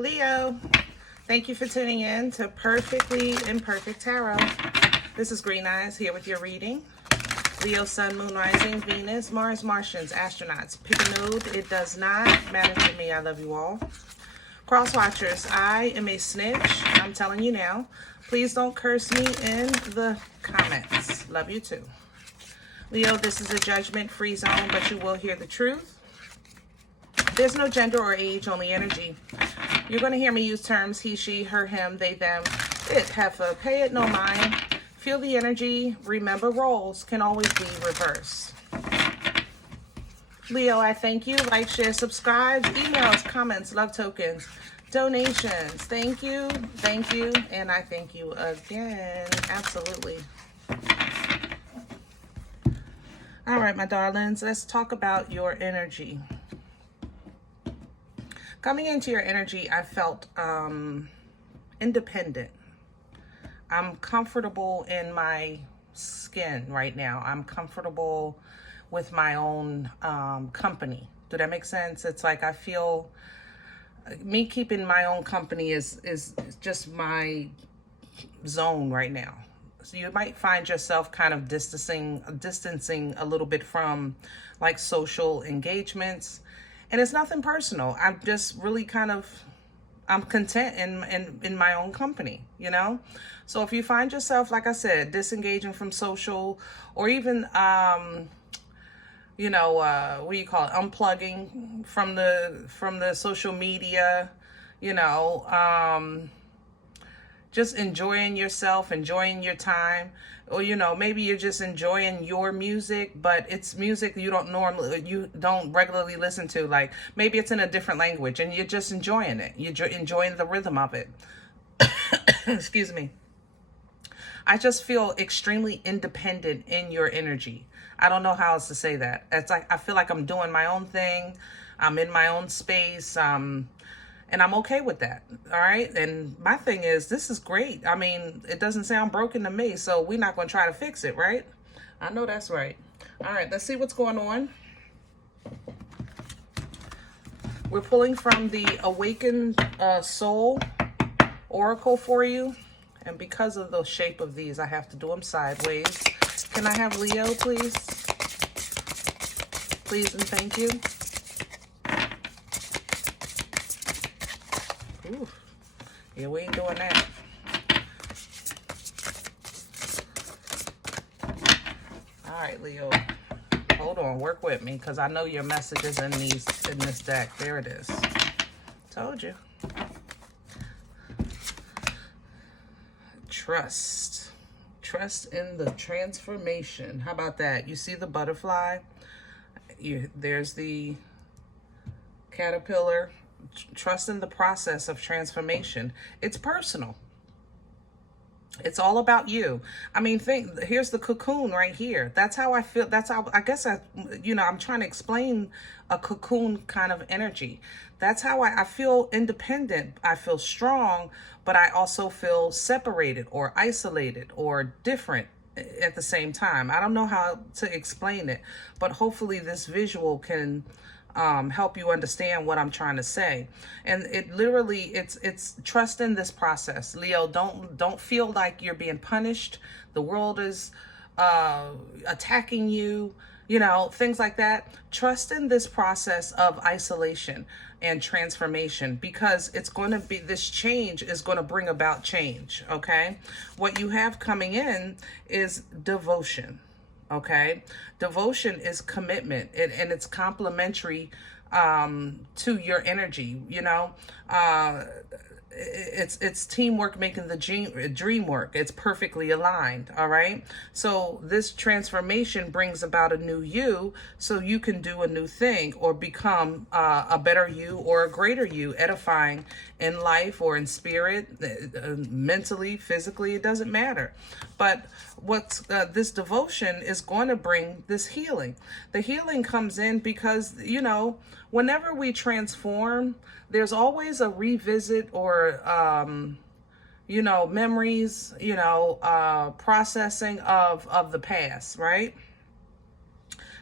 Leo, thank you for tuning in to Perfectly Imperfect Tarot. This is Green Eyes here with your reading. Leo, Sun, Moon, Rising, Venus, Mars, Martians, astronauts. Pick a node. It does not matter to me. I love you all. Cross watchers, I am a snitch. I'm telling you now. Please don't curse me in the comments. Love you too. Leo, this is a judgment-free zone, but you will hear the truth. There's no gender or age, only energy. You're going to hear me use terms he, she, her, him, they, them, it, heifer, pay it no mind. Feel the energy. Remember, roles can always be reversed. Leo, I thank you. Like, share, subscribe, emails, comments, love tokens, donations. Thank you, and I thank you again. Absolutely. All right, my darlings, let's talk about your energy. Coming into your energy, I felt independent. I'm comfortable in my skin right now. I'm comfortable with my own company. Did that make sense? It's like I feel me keeping my own company is just my zone right now. So you might find yourself kind of distancing a little bit from like social engagements. And it's nothing personal. I'm just really I'm content in my own company, you know? So if you find yourself, like I said, disengaging from social or even, what do you call it? Unplugging from the social media, just enjoying yourself, enjoying your time. Or, maybe you're just enjoying your music, but it's music you don't regularly listen to. Like maybe it's in a different language and you're just enjoying it. You're enjoying the rhythm of it. Excuse me. I just feel extremely independent in your energy. I don't know how else to say that. It's like, I feel like I'm doing my own thing. I'm in my own space. And I'm okay with that, all right? And my thing is, this is great. I mean, it doesn't sound broken to me, so we're not going to try to fix it, right? I know that's right. All right, let's see what's going on. We're pulling from the Awakened Soul Oracle for you. And because of the shape of these, I have to do them sideways. Can I have Leo, please? Please and thank you. Ooh. Yeah, we ain't doing that. All right, Leo. Hold on, work with me, because I know your message is in this deck. There it is. Told you. Trust. Trust in the transformation. How about that? You see the butterfly? There's the caterpillar. Trust in the process of transformation. It's personal. It's all about you. I mean, here's the cocoon right here. That's how I feel. That's how, I guess I'm trying to explain a cocoon kind of energy. That's how I feel independent. I feel strong, but I also feel separated or isolated or different at the same time. I don't know how to explain it, but hopefully this visual can help you understand what I'm trying to say. And it literally, it's trust in this process. Leo, don't feel like you're being punished. The world is attacking you, things like that. Trust in this process of isolation and transformation, because it's going to be, this change is going to bring about change, okay? What you have coming in is devotion. Okay, devotion is commitment, and it's complementary to your energy. It's teamwork making the dream work. It's perfectly aligned. All right. So this transformation brings about a new you, so you can do a new thing or become a better you or a greater you, edifying in life or in spirit, mentally, physically. It doesn't matter. But this devotion is going to bring this healing. The healing comes in because, whenever we transform, there's always a revisit or, memories, processing of the past, right?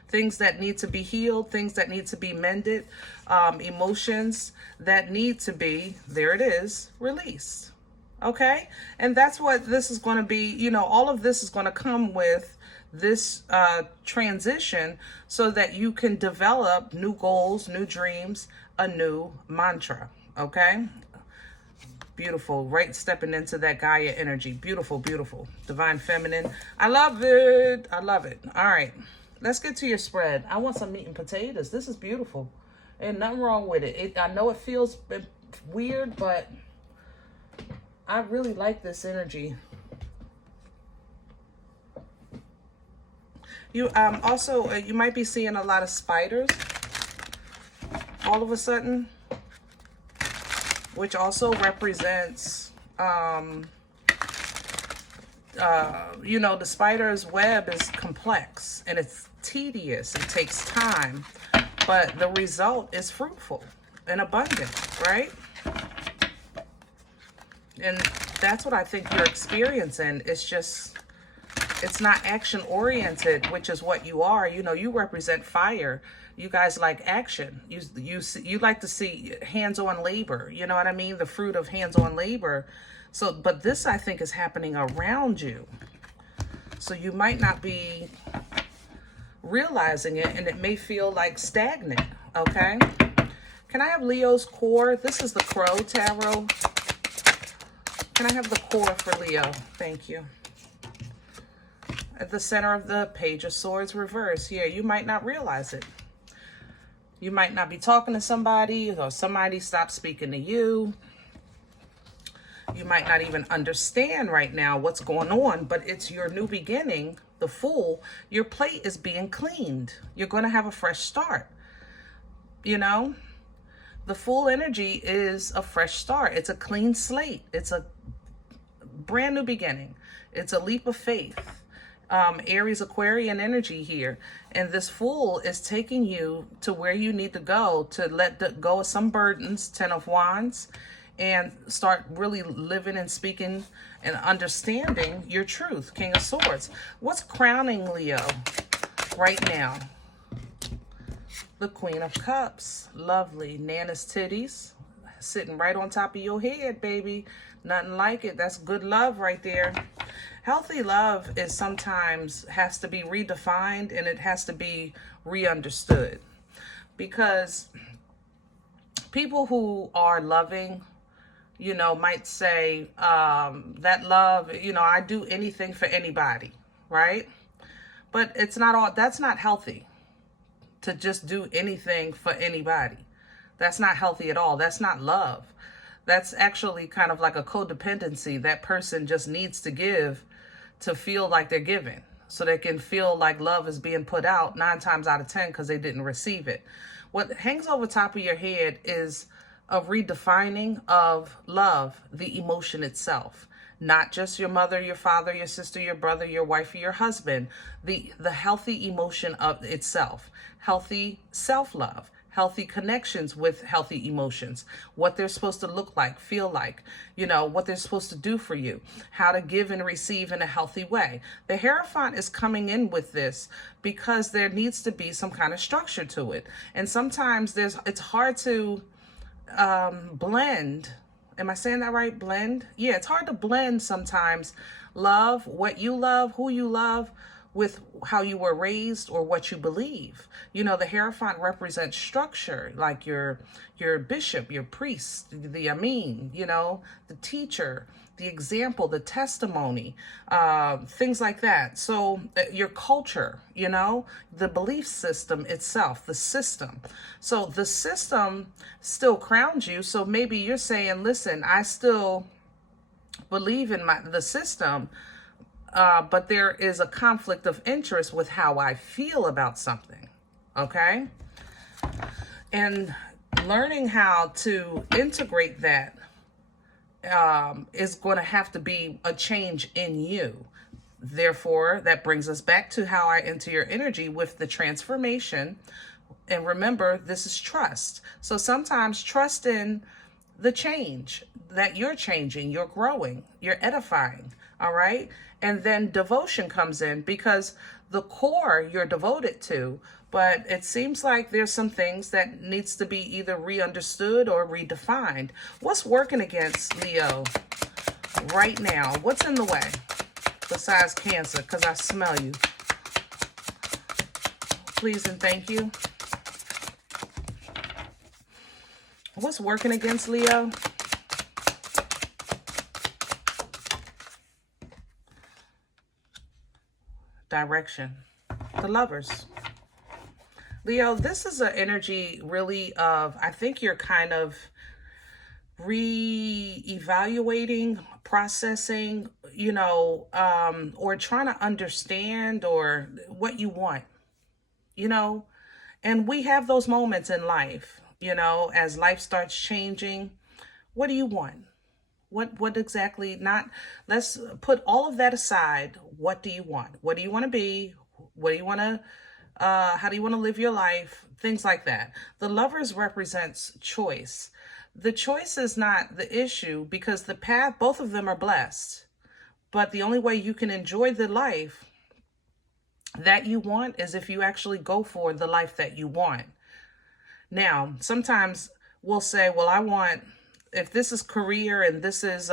things that need to be healed, things that need to be mended, emotions that need to be, there it is, released. Okay? And that's what this is going to be. You know, all of this is going to come with this transition so that you can develop new goals, new dreams, a new mantra. Okay? Beautiful. Right, stepping into that Gaia energy. Beautiful, beautiful. Divine feminine. I love it. I love it. All right. Let's get to your spread. I want some meat and potatoes. This is beautiful. Ain't nothing wrong with it. I know it feels weird, but I really like this energy. You also, you might be seeing a lot of spiders all of a sudden, which also represents, you know, the spider's web is complex and it's tedious. It takes time, but the result is fruitful and abundant, right? And that's what I think you're experiencing. It's just, it's not action oriented, which is what you are. You know, you represent fire. You guys like action. You like to see hands-on labor. You know what I mean? The fruit of hands-on labor. So, but this I think is happening around you. So you might not be realizing it, and it may feel like stagnant. Okay. Can I have Leo's core? This is the Crow Tarot. Can I have the core for Leo? Thank you. At the center of the Page of Swords reverse. Yeah, you might not realize it. You might not be talking to somebody, or somebody stopped speaking to you. You might not even understand right now what's going on, but it's your new beginning, the Fool. Your plate is being cleaned. You're going to have a fresh start. You know? The Fool energy is a fresh start. It's a clean slate. It's a brand new beginning. It's a leap of faith. Aries Aquarian energy here. And this Fool is taking you to where you need to go to let go of some burdens, 10 of Wands, and start really living and speaking and understanding your truth, King of Swords. What's crowning Leo right now? The Queen of Cups. Lovely. Nana's titties sitting right on top of your head, baby. Nothing like it. That's good love right there. Healthy love is sometimes has to be redefined, and it has to be re-understood, because people who are loving, you know, might say that love, you know, I do anything for anybody, right? But it's not all, that's not healthy to just do anything for anybody. That's not healthy at all. That's not love. That's actually kind of like a codependency. That person just needs to give to feel like they're giving, so they can feel like love is being put out 9 times out of 10 because they didn't receive it. What hangs over top of your head is a redefining of love, the emotion itself. Not just your mother, your father, your sister, your brother, your wife, or your husband. The healthy emotion of itself. Healthy self-love. Healthy connections with healthy emotions. What they're supposed to look like, feel like. You know, what they're supposed to do for you. How to give and receive in a healthy way. The Hierophant is coming in with this because there needs to be some kind of structure to it. And sometimes it's hard to blend. Am I saying that right? Blend? Yeah, it's hard to blend sometimes love, what you love, who you love, with how you were raised or what you believe. You know, the Hierophant represents structure, like your bishop, your priest, the Amin, you know, the teacher, the example, the testimony, things like that. So your culture, you know, the belief system itself, the system. So the system still crowns you. So maybe you're saying, listen, I still believe in the system, but there is a conflict of interest with how I feel about something, okay? And learning how to integrate that is going to have to be a change in you. Therefore, that brings us back to how I enter your energy with the transformation. And remember, this is trust. So sometimes trust in the change that you're changing, you're growing, you're edifying, all right? And then devotion comes in, because the core you're devoted to, but it seems like there's some things that needs to be either re-understood or redefined. What's working against Leo right now? What's in the way besides Cancer? Because I smell you. Please and thank you. What's working against Leo? Direction. The Lovers. Leo, this is an energy really of, I think you're kind of re-evaluating, processing, you know, or trying to understand or what you want, you know, and we have those moments in life, you know, as life starts changing. What do you want? What exactly, not, let's put all of that aside. What do you want? What do you want to be? What do you want to, how do you want to live your life? Things like that. The Lovers represents choice. The choice is not the issue because the path, both of them are blessed. But the only way you can enjoy the life that you want is if you actually go for the life that you want. Now, sometimes we'll say, well, I want, if this is career and this is,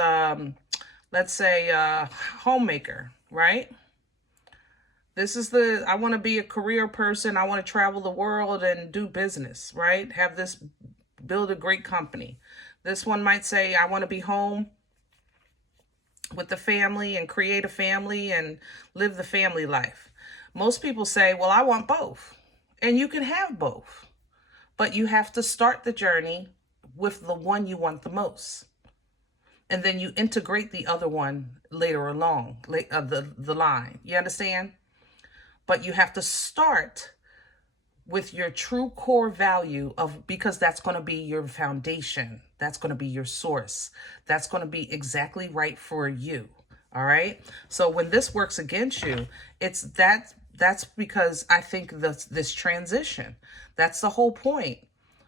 let's say, homemaker, right? This is I want to be a career person. I want to travel the world and do business, right? Have this, build a great company. This one might say, I want to be home with the family and create a family and live the family life. Most people say, well, I want both. And you can have both. But you have to start the journey with the one you want the most. And then you integrate the other one later along the line. You understand? But you have to start with your true core value of, because that's going to be your foundation. That's going to be your source. That's going to be exactly right for you. All right. So when this works against you, it's that's because I think this transition, that's the whole point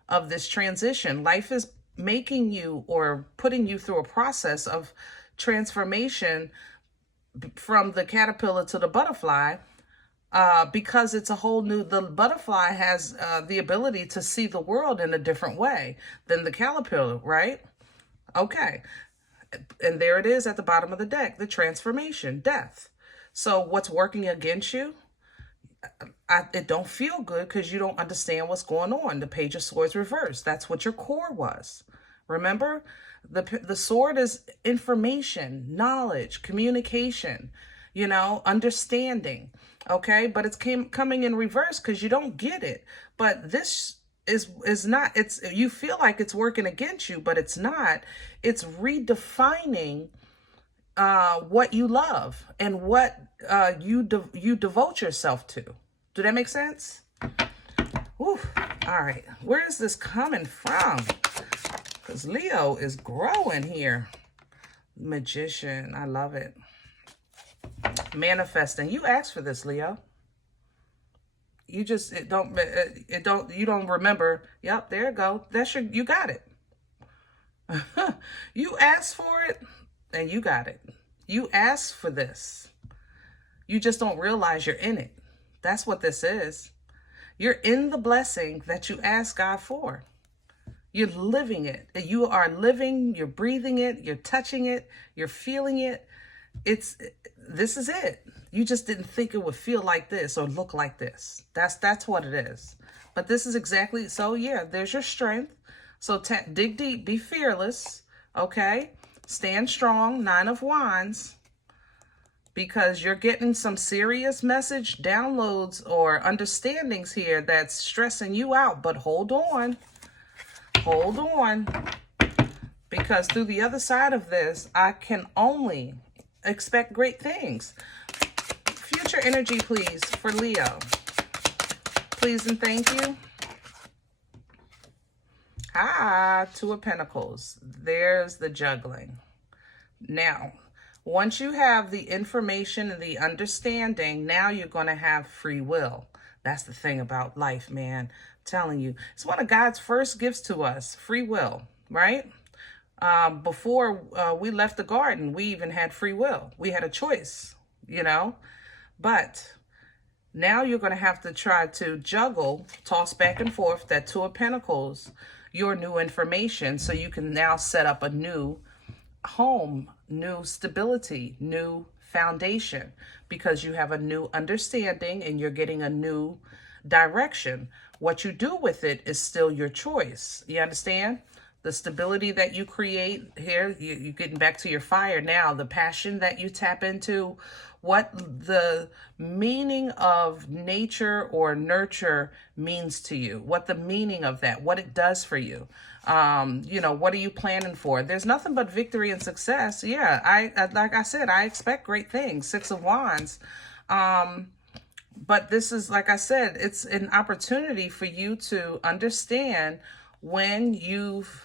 of this transition. Life is making you or putting you through a process of transformation from the caterpillar to the butterfly, because it's a whole new, the butterfly has the ability to see the world in a different way than the caterpillar, right? Okay. And there it is at the bottom of the deck, the transformation, death. So what's working against you? It don't feel good because you don't understand what's going on. The Page of Swords reversed. That's what your core was. Remember, the sword is information, knowledge, communication, you know, understanding. Okay, but it's coming in reverse because you don't get it. But this is not. It's, you feel like it's working against you, but it's not. It's redefining what you love and what you devote yourself to. Do that make sense? Whew. All right. Where is this coming from? Because Leo is growing here. Magician. I love it. Manifesting. You asked for this, Leo. You just, you don't remember. Yep, there you go. You got it. You asked for it and you got it. You asked for this. You just don't realize you're in it. That's what this is. You're in the blessing that you asked God for. You're living it. You are living, you're breathing it, you're touching it, you're feeling it. This is it. You just didn't think it would feel like this or look like this. That's what it is. But this is exactly, so yeah, there's your strength. So dig deep, be fearless, okay? Stand strong, 9 of Wands, because you're getting some serious message downloads or understandings here that's stressing you out. But hold on, because through the other side of this, I can only expect great things. Future energy, please, for Leo. Please and thank you. Two of Pentacles. There's the juggling. Now, once you have the information and the understanding, now you're going to have free will. That's the thing about life, man. I'm telling you. It's one of God's first gifts to us, free will, right? Before we left the garden, we even had free will. We had a choice, you know. But Now you're going to have to try to juggle, toss back and forth that Two of Pentacles, your new information, so you can now set up a new home, new stability, new foundation, because you have a new understanding and you're getting a new direction. What you do with it is still your choice. You understand? The stability that you create here, you're getting back to your fire now, the passion that you tap into, what the meaning of nature or nurture means to you, what the meaning of that, what it does for you. You know, what are you planning for? There's nothing but victory and success. Yeah, I like I said, I expect great things. Six of Wands. But this is, like I said, it's an opportunity for you to understand when you've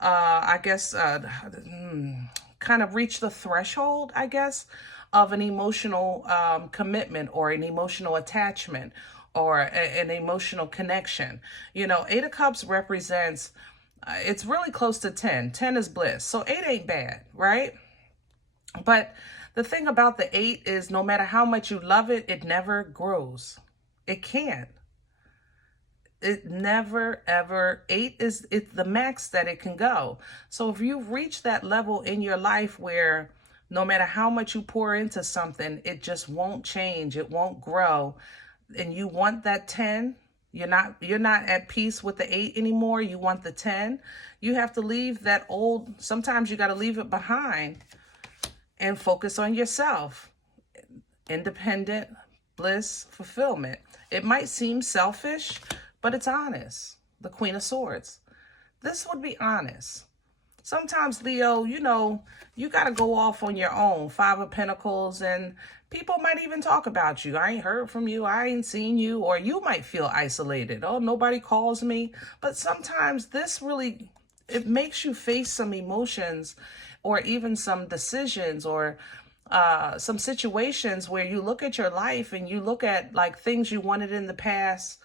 I guess, kind of reach the threshold, I guess, of an emotional commitment or an emotional attachment or an emotional connection. You know, Eight of Cups represents, it's really close to 10. 10 is bliss. So 8 ain't bad, right? But the thing about the 8 is no matter how much you love it, it never grows. It can't. It never, ever, 8 is it's the max that it can go. So if you reach that level in your life where no matter how much you pour into something, it just won't change, it won't grow, and you want that 10, you're not at peace with the 8 anymore, you want the 10, you have to leave that old, sometimes you got to leave it behind and focus on yourself. Independent, bliss, fulfillment. It might seem selfish, but it's honest. The Queen of Swords. This would be honest. Sometimes, Leo, you know, you got to go off on your own. Five of Pentacles, and people might even talk about you. I ain't heard from you. I ain't seen you. Or you might feel isolated. Oh, nobody calls me. But sometimes this really, it makes you face some emotions or even some decisions or some situations where you look at your life and you look at like things you wanted in the past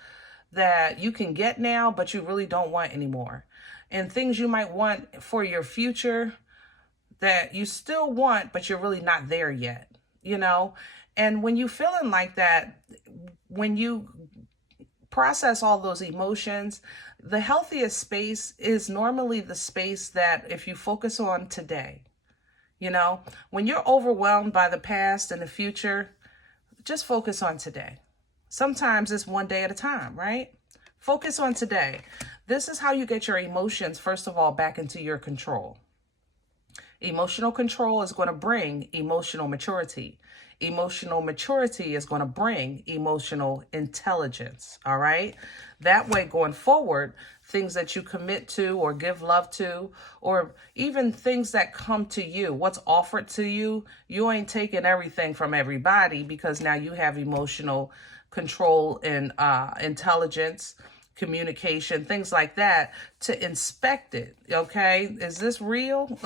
that you can get now, but you really don't want anymore. And things you might want for your future that you still want, but you're really not there yet, you know? And when you feeling like that, when you process all those emotions, the healthiest space is normally the space that if you focus on today, you know, when you're overwhelmed by the past and the future, just focus on today. Sometimes it's one day at a time, right? Focus on today. This is how you get your emotions, first of all, back into your control. Emotional control is going to bring emotional maturity. Emotional maturity is going to bring emotional intelligence, all right? That way, going forward, things that you commit to or give love to, or even things that come to you, what's offered to you, you ain't taking everything from everybody because now you have emotional control and intelligence, communication, things like that to inspect it. Okay, is this real?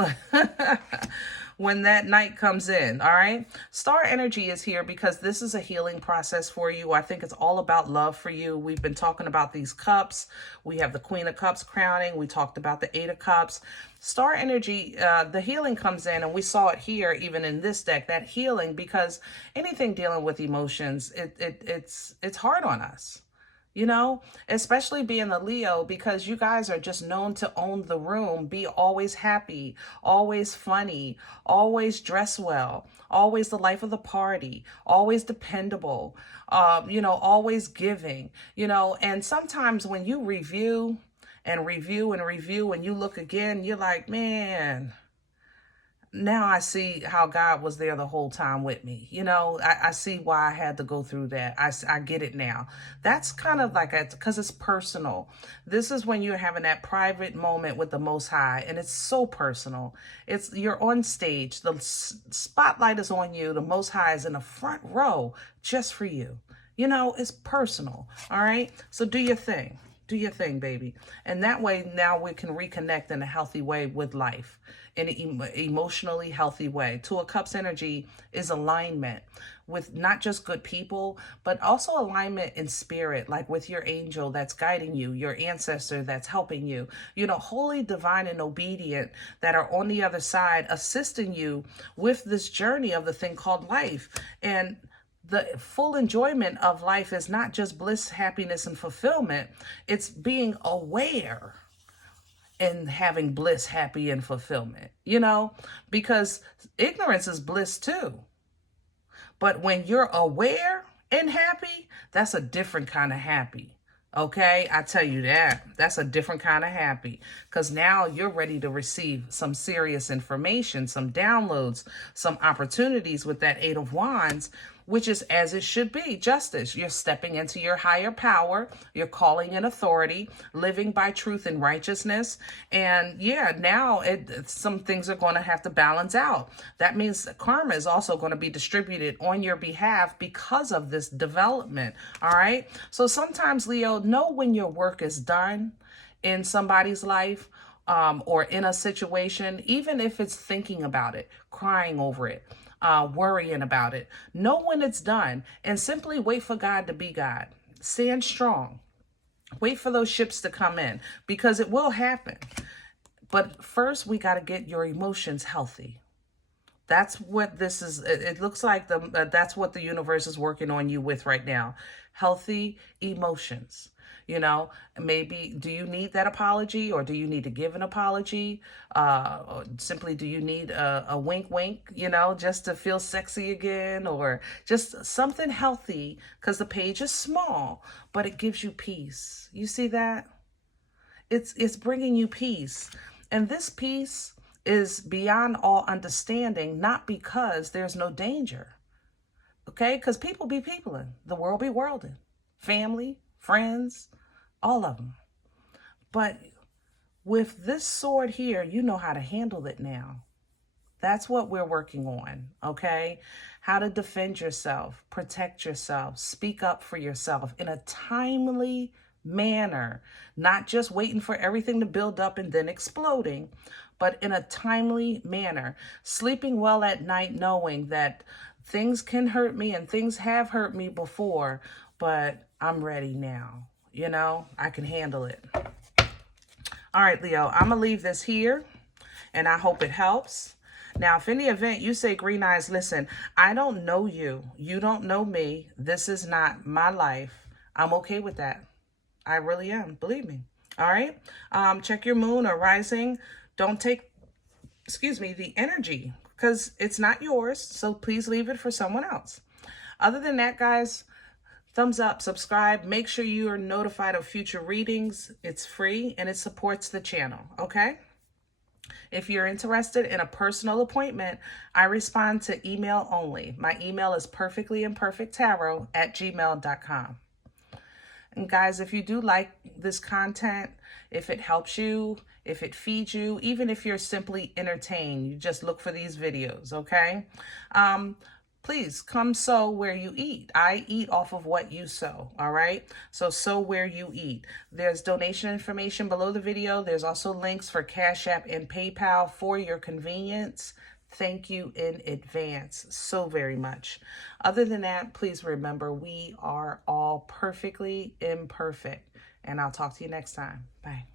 When that night comes in, all right? Star energy is here because this is a healing process for you. I think it's all about love for you. We've been talking about these cups. We have the Queen of Cups crowning. We talked about the Eight of Cups. Star energy, the healing comes in, and we saw it here even in this deck, that healing, because anything dealing with emotions, it's hard on us. You know, especially being a Leo, because you guys are just known to own the room, be always happy, always funny, always dress well, always the life of the party, always dependable, you know, always giving, you know. And sometimes when you review and review and review and you look again, you're like, man, now I see how God was there the whole time with me. You know, I see why I had to go through that. I get it now. That's kind of like, because it's personal. This is when you're having that private moment with the Most High, and it's so personal. You're on stage. The spotlight is on you. The Most High is in the front row just for you. You know, it's personal. All right. So do your thing. Do your thing, baby. And that way now we can reconnect in a healthy way with life, in an emotionally healthy way. Two of Cups energy is alignment with not just good people, but also alignment in spirit, like with your angel that's guiding you, your ancestor that's helping you, you know, holy, divine, and obedient that are on the other side, assisting you with this journey of the thing called life. And the full enjoyment of life is not just bliss, happiness, and fulfillment. It's being aware and having bliss, happy, and fulfillment, because ignorance is bliss too. But when you're aware and happy, that's a different kind of happy. Okay, I tell you that. That's a different kind of happy, because now you're ready to receive some serious information, some downloads, some opportunities with that Eight of Wands, which is as it should be, justice. You're stepping into your higher power. You're calling in authority, living by truth and righteousness. And yeah, now some things are going to have to balance out. That means karma is also going to be distributed on your behalf because of this development. All right. So sometimes, Leo, know when your work is done in somebody's life, or in a situation, even if it's thinking about it, crying over it, worrying about it. Know when it's done and simply wait for God to be God. Stand strong. Wait for those ships to come in, because it will happen. But first, we got to get your emotions healthy. That's what this is. It looks like that's what the universe is working on you with right now. Healthy emotions. Maybe, do you need that apology, or do you need to give an apology? Or simply, do you need a wink, wink, just to feel sexy again, or just something healthy, because the page is small, but it gives you peace. You see that? It's bringing you peace. And this peace is beyond all understanding, not because there's no danger. Okay? Because people be peopling. The world be worlding. Family, friends, all of them. But with this sword here, you know how to handle it now. That's what we're working on, okay? How to defend yourself, protect yourself, speak up for yourself in a timely manner, not just waiting for everything to build up and then exploding, but in a timely manner. Sleeping well at night knowing that things can hurt me and things have hurt me before, but I'm ready now. I can handle it. All right, Leo, I'm going to leave this here, and I hope it helps. Now, if in the event you say, Green Eyes, listen, I don't know you. You don't know me. This is not my life. I'm okay with that. I really am. Believe me. All right. Check your moon or rising. Don't take, the energy, because it's not yours. So please leave it for someone else. Other than that, guys, thumbs up, subscribe. Make sure you are notified of future readings. It's free and it supports the channel. Okay. If you're interested in a personal appointment, I respond to email only. My email is perfectlyimperfecttarot@gmail.com. And guys, if you do like this content, if it helps you, if it feeds you, even if you're simply entertained, you just look for these videos, okay? Please come sow where you eat. I eat off of what you sow, all right? So sow where you eat. There's donation information below the video. There's also links for CashApp and PayPal for your convenience. Thank you in advance so very much. Other than that, please remember, we are all perfectly imperfect. And I'll talk to you next time. Bye.